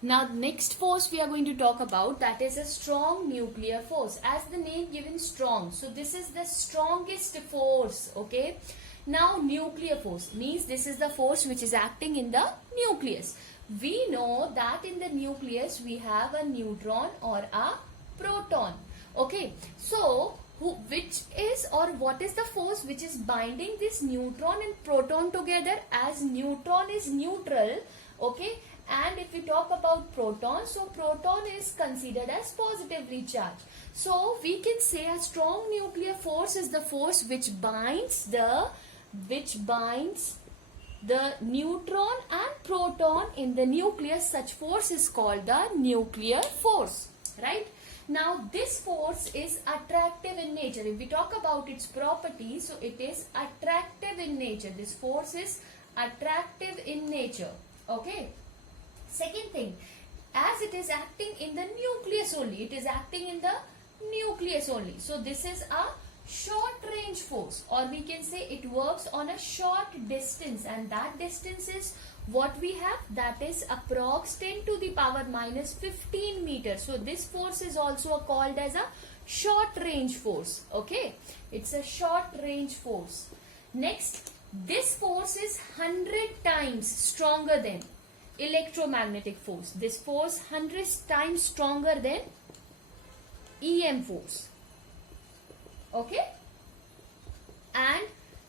Now next force we are going to talk about, that is a strong nuclear force. As the name given, strong. So this is the strongest force. Okay. Now nuclear force means this is the force which is acting in the nucleus. We know that in the nucleus we have a neutron or a proton. Okay. So which is or what is the force which is binding this neutron and proton together? As neutron is neutral. Okay. And if we talk about proton, so proton is considered as positively charged. So we can say a strong nuclear force is the force which binds the neutron and proton in the nucleus. Such force is called the nuclear force, right? Now this force is attractive in nature. If we talk about its properties, so it is attractive in nature. This force is attractive in nature. Okay. Second thing, as it is acting in the nucleus only, it is acting in the nucleus only. So this is a short range force, or we can say it works on a short distance, and that distance is what we have, that is approx 10 to the power minus 15 meters. So this force is also called as a short range force. Okay, it's a short range force. Next, this force is 100 times stronger than electromagnetic force. This force 100 times stronger than EM force. Okay, and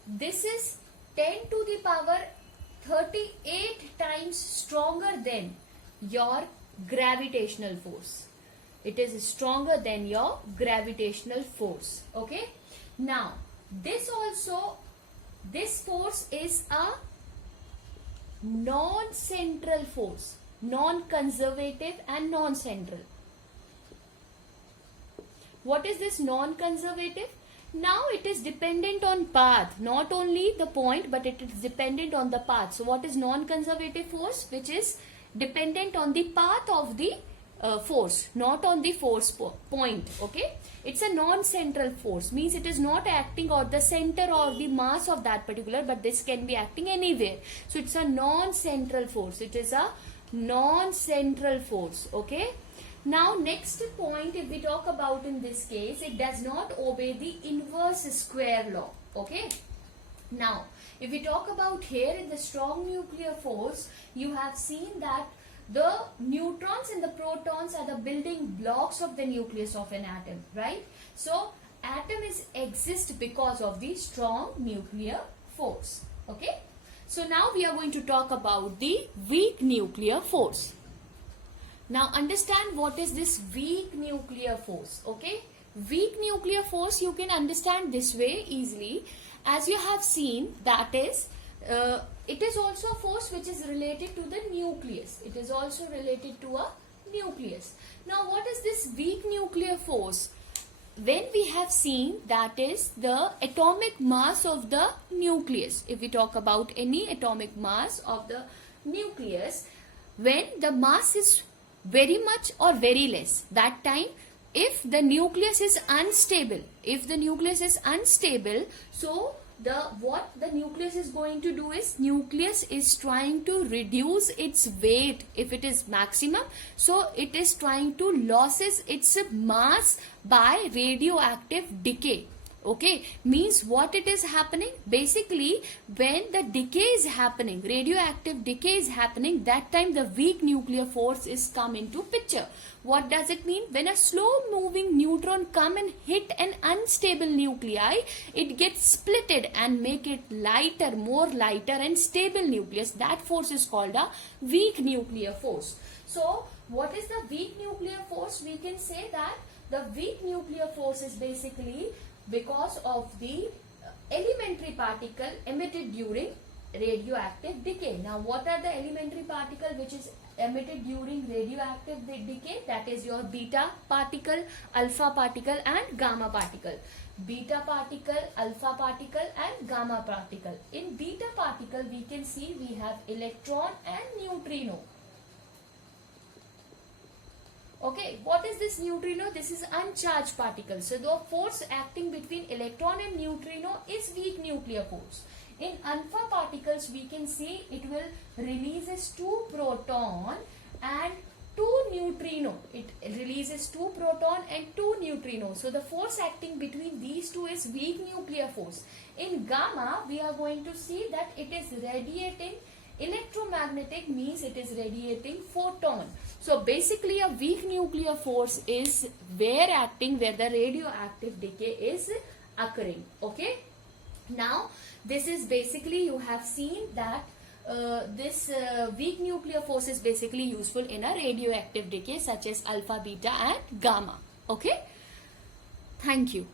this is 10 to the power 38 times stronger than your gravitational force. It is stronger than your gravitational force. Okay, now this force is a non-central force, non-conservative and non-central. What is this non-conservative? Now it is dependent on path, not only the point, but it is dependent on the path. So what is non-conservative force? Which is dependent on the path of the force, not on the force point. Okay, it's a non-central force, means it is not acting on the center or the mass of that particular, but this can be acting anywhere. So it's a non-central force. It is a non-central force. Okay. Now next point, if we talk about in this case, it does not obey the inverse square law. Okay. Now if we talk about here in the strong nuclear force, you have seen that the neutrons and the protons are the building blocks of the nucleus of an atom, right? So atom exists because of the strong nuclear force. Okay. So now we are going to talk about the weak nuclear force. Now understand what is this weak nuclear force. Okay. Weak nuclear force you can understand this way easily. As you have seen, that is it is also a force which is related to the nucleus. It is also related to a nucleus. Now what is this weak nuclear force? When we have seen, that is the atomic mass of the nucleus. If we talk about any atomic mass of the nucleus, when the mass is very much or very less, that time if the nucleus is unstable, so what the nucleus is going to do is, nucleus is trying to reduce its weight. If it is maximum, so it is trying to losses its mass by radioactive decay. Okay, means what it is happening, basically when the decay is happening, radioactive decay is happening, that time the weak nuclear force is come into picture. What does it mean? When a slow moving neutron come and hit an unstable nuclei, it gets splitted and make it lighter, more lighter and stable nucleus. That force is called a weak nuclear force. So what is the weak nuclear force? We can say that the weak nuclear force is basically because of the elementary particle emitted during radioactive decay. Now what are the elementary particle which is emitted during radioactive decay? That is your beta particle, alpha particle and gamma particle. Beta particle, alpha particle and gamma particle. In beta particle we can see we have electron and neutrino. Okay, what is this neutrino? This is uncharged particle. So the force acting between electron and neutrino is weak nuclear force. In alpha particles we can see it will releases 2 proton and two neutrino. It releases 2 proton and 2 neutrinos. So the force acting between these two is weak nuclear force. In gamma, we are going to see that it is radiating. Electromagnetic means it is radiating photon. So basically a weak nuclear force is where the radioactive decay is occurring. Okay. Now this is basically, you have seen that this weak nuclear force is basically useful in a radioactive decay such as alpha, beta and gamma. Okay. Thank you.